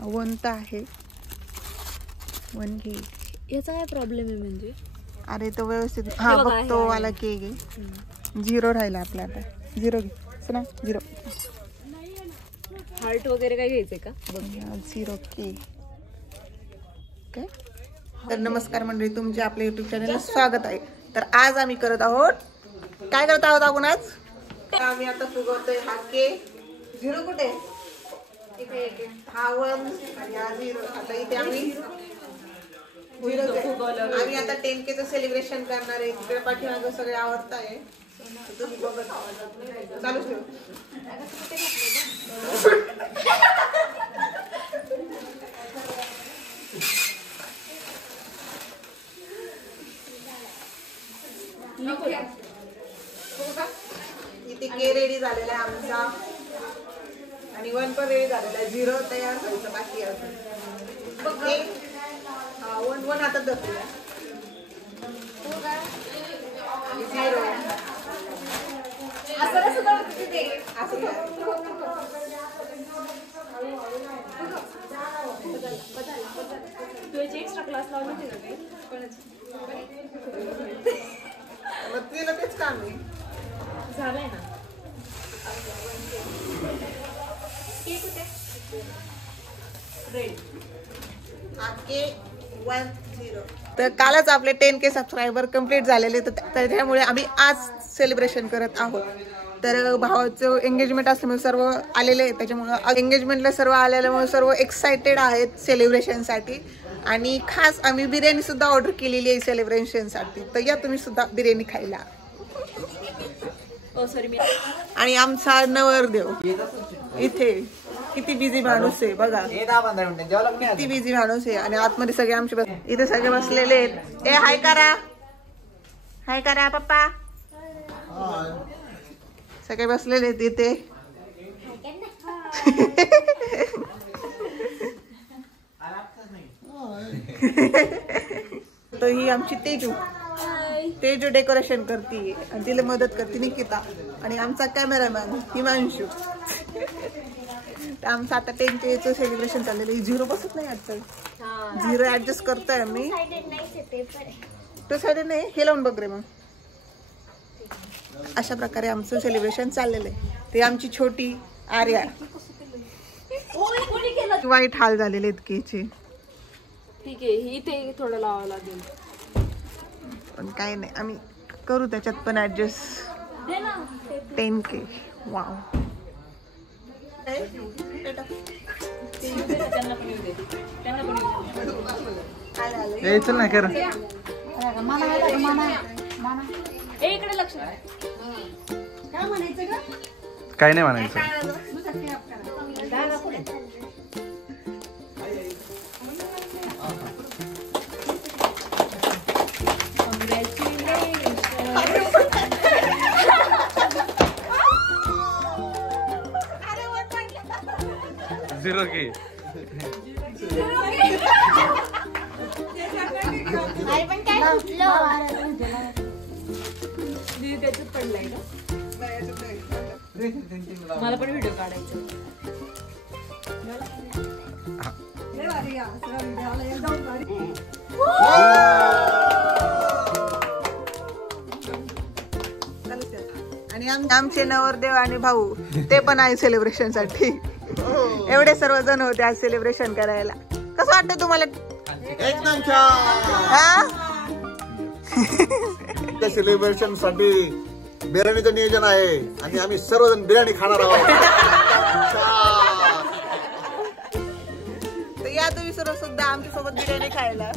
वंत आहे वन घे. याचा काय प्रॉब्लेम आहे म्हणजे? अरे तो व्यवस्थित हा बघतो वाला केक आहे. 0 राहिला आपला आता. 0 घे सुना 0. हार्ट वगैरे काय घ्यायचंय का? 0 केक. काय तर नमस्कार मंडळी, तुमचे आपल्या युट्यूब चॅनलला स्वागत आहे. तर आज आम्ही करत आहोत, काय करत आहोत आपण आज? आम्ही आता फुगवतोय हा केक. 0 कुठे? इथे हा 1 आणि हा 0. आता इथे आम्ही आम्ही आता 10K चं सेलिब्रेशन करणार आहे. तिकडे पाठीमागं सगळे आवडत आहे. तुम्ही बघत चालू ठेव. इथे के रेडी झालेला आहे आमचा आणि 1 पण रेडी झालेला आहे. 0 तयार व्हायचं बाकी आहे. हा 1 आता दाखवूया. 0 एक्स्ट्रा क्लास लावले होते का काही? तिला तेच काम आहे. झालंय ना. तर कालच आपले 10K सबस्क्रायबर कंप्लीट झालेले, तर त्याच्यामुळे आम्ही आज सेलिब्रेशन करत आहोत. तर भावाचं एंगेजमेंट असल्यामुळे सर्व आलेले आहेत, त्याच्यामुळे एंगेजमेंटला सर्व आलेल्यामुळे सर्व एक्सायटेड आहेत सेलिब्रेशनसाठी. आणि खास आम्ही बिर्याणी सुद्धा ऑर्डर केलेली आहे सेलिब्रेशनसाठी. तर या तुम्ही सुद्धा बिर्याणी खायला. आणि आमचा नवरदेव इथे किती बिझी माणूस आहे बघा, किती बिझी माणूस आहे. आणि आतमध्ये सगळे आमचे इथे सगळे बसलेले आहेत. ए हाय करा, हाय करा पप्पा. सगळे बसलेले आहेत इथे. तर ही आमची तेजू डेकोरेशन करते आणि तिला मदत करते निकिता. आणि आमचा कॅमेरामॅन हिमांशू. आमचं आता 10K सेलिब्रेशन चाललेलं आहे. 0 बसत नाही आजचं. 0 ऍडजस्ट करतोय आम्ही. तो साईड नाही, हे लावून बघ रे. मग अशा प्रकारे आमचं सेलिब्रेशन चाललेलं आहे. ते आमची छोटी आर्या. वाईट हाल झालेले आहेत केकचे. ठीक आहे, इथे थोडं लावावं लागेल. पण काही नाही, आम्ही करू त्याच्यात पण ऍडजस्ट. 10K wow. चल ना कर. इकडे लक्ष. काय नाही म्हणायचं. Zero K. त्याच्यात पडलाय का? मला पण व्हिडिओ काढायचा. आणि आमचे नवरदेव आणि भाऊ ते पण आहे सेलिब्रेशन साठी. एवढे सर्वजण होते आज सेलिब्रेशन करायला. कसं वाटतं तुम्हाला? एकदम छान. सेलिब्रेशन साठी बिर्याणीचं नियोजन आहे आणि आम्ही सर्वजण बिर्याणी खाणार आहोत. तर या तुम्ही सर्व सुद्धा आमच्या सोबत बिर्याणी खायला.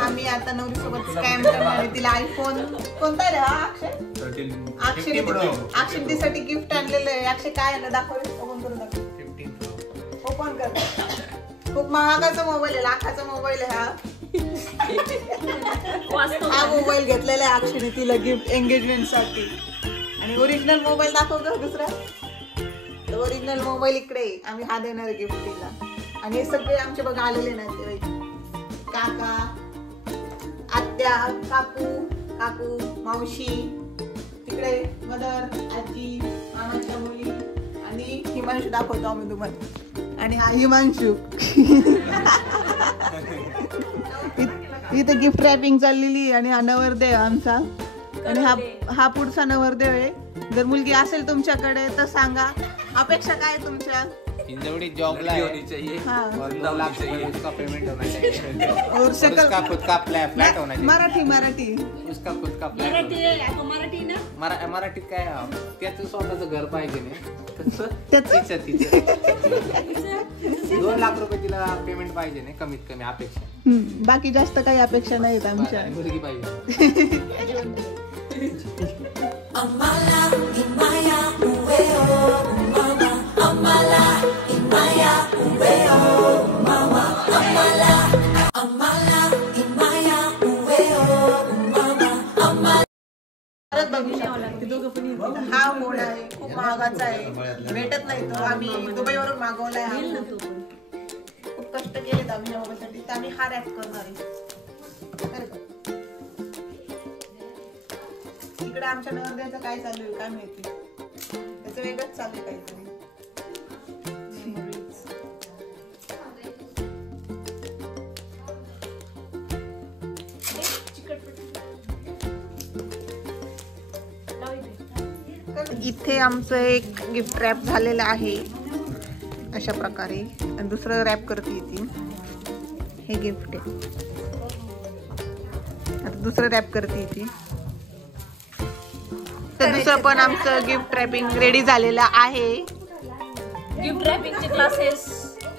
आम्ही आता नवरी सोबत स्कॅम करणार. तिला आयफोन कोणता रे हा? अक्षयसाठी गिफ्ट आणलेलं आहे. अक्षय काय आहे ना, दाखव. ओपन करून दाखव. ओपन कर. खूप महागाचा मोबाईल आहे, लाखाचा मोबाईल आहे हा. हा मोबाईल घेतलेला आहे अक्षयने तिला गिफ्ट एंगेजमेंट साठी. आणि ओरिजिनल मोबाईल दाखव ग दुसरा. ओरिजिनल मोबाईल इकडे आम्ही हा देणार गिफ्ट तिला. आणि हे सगळे आमचे बघा आलेले नातेवाईक, काका, आत्या, काकू, मावशी, तिकडे मदर, आजी, मामाच्या मुली आणि हिमांशू दाखवतो आम्ही तुम्हाला. आणि हा हिमांशू. इथे गिफ्ट रॅपिंग चाललेली आणि हा नवरदेव आमचा. आणि हा पुढचा नवरदेव आहे. जर मुलगी असेल तुमच्याकडे तर सांगा. अपेक्षा काय आहे तुमच्या? इंदौड़ी जॉब चाहिए हाँ। और 2 लाख से उसका पेमेंट होना चाहिए और शकल उसका खुद का फ्लैट होना चाहिए. मराठी उसका खुद का फ्लॅट मराठीत काय त्याचं स्वतःचं घर पाहिजे नाही तिचं 2 लाख रुपये तिला पेमेंट पाहिजे नाही कमीत कमी अपेक्षा. बाकी जास्त काही अपेक्षा नाहीत आमच्या. आणि मुलगी पाहिजे. हा फोन आहे खूप महागाचा आहे. भेटत नाही तो. आम्ही दुबईवरून मागवलाय. खूप कष्ट केलेत आम्ही या मोबाईलसाठी. तर आम्ही हा रॅप करणार आहे. इकडे आमच्या नवरदेवाचं काय चालू आहे काय माहिती. त्याचं वेगळंच चालू आहे काहीतरी. इथे आमचं एक गिफ्ट रॅप झालेलं आहे अशा प्रकारे. आणि दुसरं रॅप करते ती. हे गिफ्ट आहे. आता दुसरं रॅप करते ती. तर दुसरं पण आमचं गिफ्ट रॅपिंग रेडी झालेलं आहे. गिफ्ट रॅपिंगचे क्लासेस.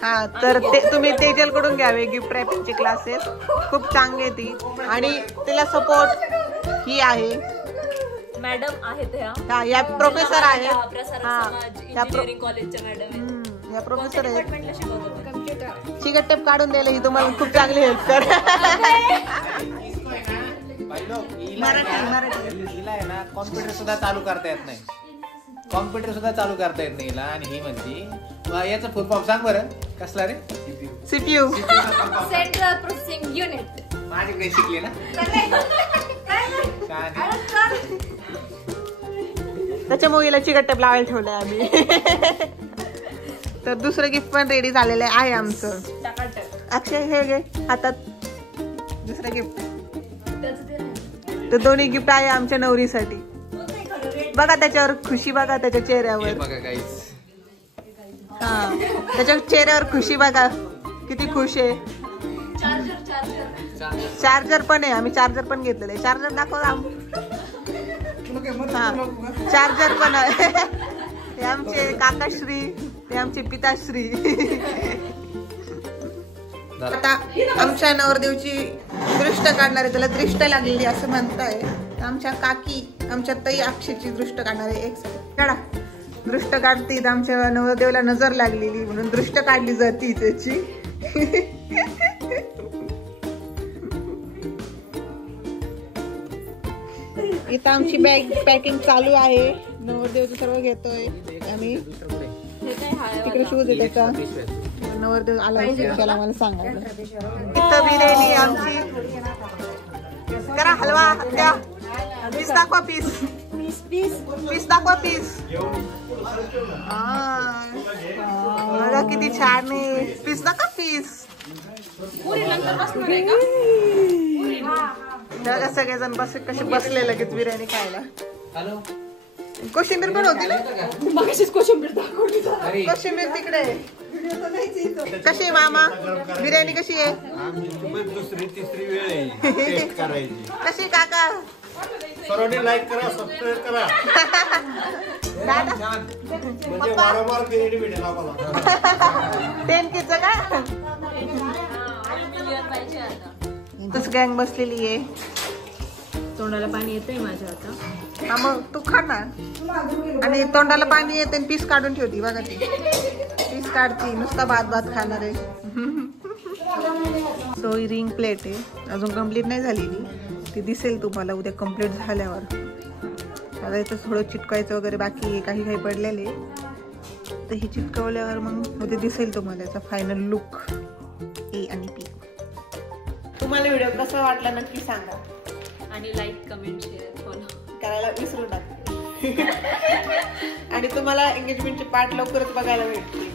हा तर ते तुम्ही तेजल कडून घ्यावे गिफ्ट रॅपिंगचे क्लासेस. खूप चांगली ती. आणि तिला सपोर्ट ही आहे मॅडम आहेत या प्रोफेसर आहेत. इंजिनिअरिंग कॉलेजच्या मॅडम या प्रोफेसर आहेत. डिपार्टमेंटला शिकवतात कम्प्युटर. चिकट टेप काढून द्यायला ही तुम्हाला खूप चांगली हेल्प कर. हिला आहे ना कॉम्प्युटर सुद्धा चालू करता येत नाही. हिला. आणि ही म्हणती याचं फुल फॉर्म सांग बरं कसला रे. CPU central processing unit. माझ्याकडे शिकली ना. त्याच्यामुळे हिला चिकट टेप लावायला ठेवलंय आम्ही. तर दुसरं गिफ्ट पण रेडी झालेलं आहे आमचं. अक्षय हे घे हातात दुसरं गिफ्ट. तर दोन्ही गिफ्ट आहे आमच्या नवरीसाठी. बघा त्याच्यावर खुशी बघा त्याच्या चेहऱ्यावर. हा त्याच्या चेहऱ्यावर खुशी बघा किती खुश आहे. चार्जर पण आहे. आम्ही चार्जर पण घेतलेलं आहे. चार्जर दाखव. हा चार्जर पण आहे. ते आमचे काकाश्री ते आमचे पिताश्री. आता आमच्या नवरदेवची दृष्ट काढणार आहे. त्याला दृष्ट लागलेली असं म्हणताय. आमच्या काकी आमच्या ताई अक्षयची दृष्ट काढणार आहे. एक काढा दृष्ट काढते. आमच्या नवरदेवला नजर लागलेली म्हणून दृष्ट काढली जाते त्याची. इथं आमची बॅग पॅकिंग चालू आहे. नवरदेवचं सर्व घेतोय आम्ही. तिकडे शूज आहे त्याचा. नवरदेव आला त्याला मला सांगायचं. इथं बिर्याणी आमची. करा हलवा द्या. पीस दाखवा. पीस दाखवा. पीस बघा किती छान आहे. पीस दाखवा. पीस सगळेजण कसे बसले लगेच बिर्याणी खायला. कोशिंबीर पण होती ना. कोशिंबीर तिकडे. कशी मामा बिर्याणी कशी आहे. दुसरी तिसरी वेळ कशी काका. सर्वांनी लाईक करा सबस्क्राईब करा. म्हणजे वारंवार बिर्याणी भेटेल आम्हाला. 10K का तस गँग बसलेली आहे. तोंडाला पाणी येतंय माझ्या आता. हा मग तू खा ना. आणि तोंडाला पाणी येते आणि पीस काढून ठेवती बघा. ती पीस काढती नुसता भात खाणार आहे. सो ही रिंग प्लेट आहे. अजून कम्प्लीट नाही झालेली. ती दिसेल तुम्हाला उद्या कम्प्लीट झाल्यावर. आता इथं थोडं चिटकायचं वगैरे बाकी आहे. काही पडलेले तर हे चिटकवल्यावर मग उद्या दिसेल तुम्हाला याचा फायनल लुक. ए आणि पी. तुम्हाला व्हिडिओ कसा वाटला नक्की सांगा. आणि लाईक कमेंट शेअर फॉलो करायला विसरू नका. आणि तुम्हाला एंगेजमेंटचे पार्ट लवकरच बघायला भेटतील.